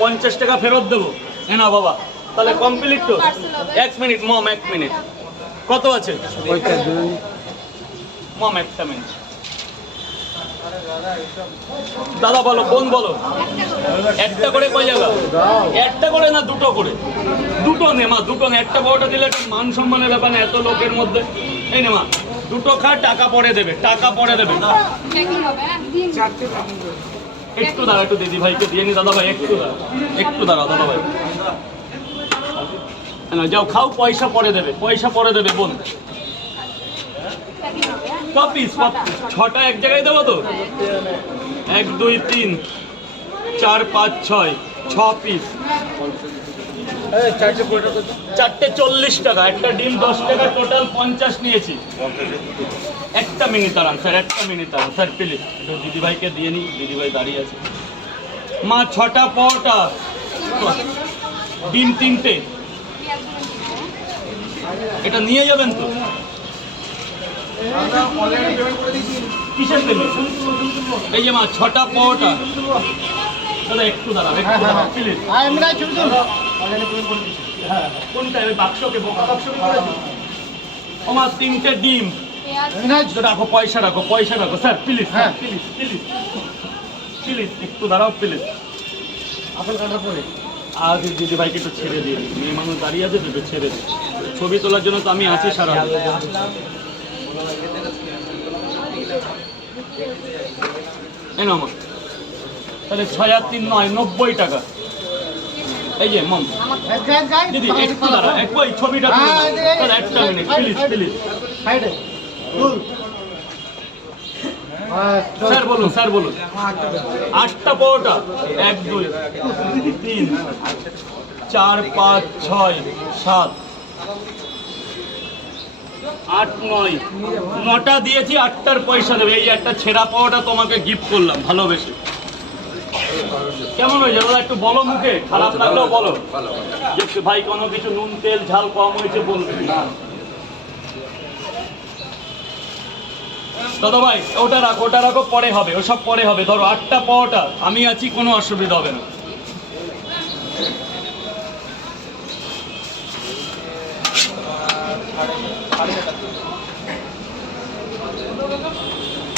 পঞ্চাশ টাকা ফেরত দেবো। না বাবা, তাহলে কমপ্লিট তো। এক মিনিট মম, এক মিনিট কত আছে? মম, একটা মিনিট দাদা বলো কোন বলো। একটা করে কয় জায়গা? একটা করে না দুটো করে? দুটো নে মা, দুটো নে। একটা বড়টা দিলে একটা মান সম্মানের ব্যাপার না, এত লোকের মধ্যে। এই নে মা, দুটো খা, টাকা পরে দেবে, টাকা পরে দেবে। হ্যাঁ? একটু দাঁড়া একটু দিদি ভাইকে দিয়ে নি, দাদা ভাই, একটু দাঁড়া একটু দাঁড়া দাদা ভাই না যাও, খাও, পয়সা পরে দেবে, পয়সা পরে দেবে, বোন হ্যাঁ? ছটা এক জায়গায় দেবো তো এক, দুই, তিন, চার, পাঁচ, ছয়, ছ পিস চারটে চল্লিশ টাকা একটা ডিম দশ টাকা টোটাল পঞ্চাশ নিয়েছি। একটা মিনিট দাঁড়ান স্যার একটা মিনিট দাঁড়ান। স্যার প্লিজ দিদিভাইকে দিয়ে নিই দিদিভাই দাঁড়িয়ে আছে। মা ছটা পটা ডিম তিনটে। হ্যাঁ? এটা নিয়ে যাবেন তো? কিসের পেমেন্ট এই যে মা ছটা পটা দাদা একটু হ্যাঁ কোনটা ওই বাক্সকে বোকা বাক্সকে আমার তিনটে ডিম। রাখো পয়সা রাখো পয়সা রাখো। স্যার প্লিজ হ্যাঁ। প্লিজ প্লিজ প্লিজ একটু দাঁড়াও প্লিজ আর দিদি ভাইকে একটু ছেড়ে দিয়ে মেয়ে মানুষ দাঁড়িয়ে আছে তো ছেড়ে দিই। ছবি তোলার জন্য তো আমি আছি সারা নাও মা। তাহলে ছয় আর তিন নয় নব্বই টাকা। এই যে মম। দিদি একটু দাঁড়া এক ওই ছবিটা দাও। একটা মিনিট প্লিজ প্লিজ স্যার বলুন স্যার বলুন। আটটা পরোটা। এক দুই তিন চার পাঁচ ছয় সাত আট নয়। নটা দিয়েছি আটটার পয়সা দেবে। এই একটা ছেঁড়া পাওয়াটা তোমাকে গিফট করলাম ভালোবেসে। কেমন হয়েছে? দাদা একটু বলো মুখে খারাপ লাগলেও বলো। যে ভাই কোনো কিছু নুন তেল ঝাল কম হয়েছে বলবে। দাদা ভাই ওটা রাখো ওটা রাখো পরে হবে ওসব পরে হবে। ধরো আটটা পাওয়াটা আমি আছি কোনো অসুবিধা হবে না।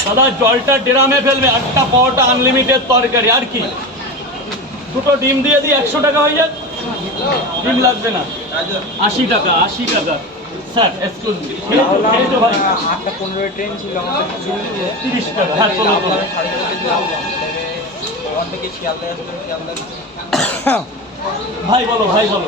দাদা জলটা ডেরামে ফেলবে আটটা পাওয়াটা আনলিমিটেড তরকারি আর কি? দুটো ডিম দিয়ে দিই একশো টাকা হয়ে যাক। ডিম লাগবে না। আশি টাকা আশি টাকা। স্যার এক্সকিউজ আটটা পনেরো ট্রেন ছিল আমাদের তিরিশ টাকা হ্যাঁ ভাই বলো ভাই বলো।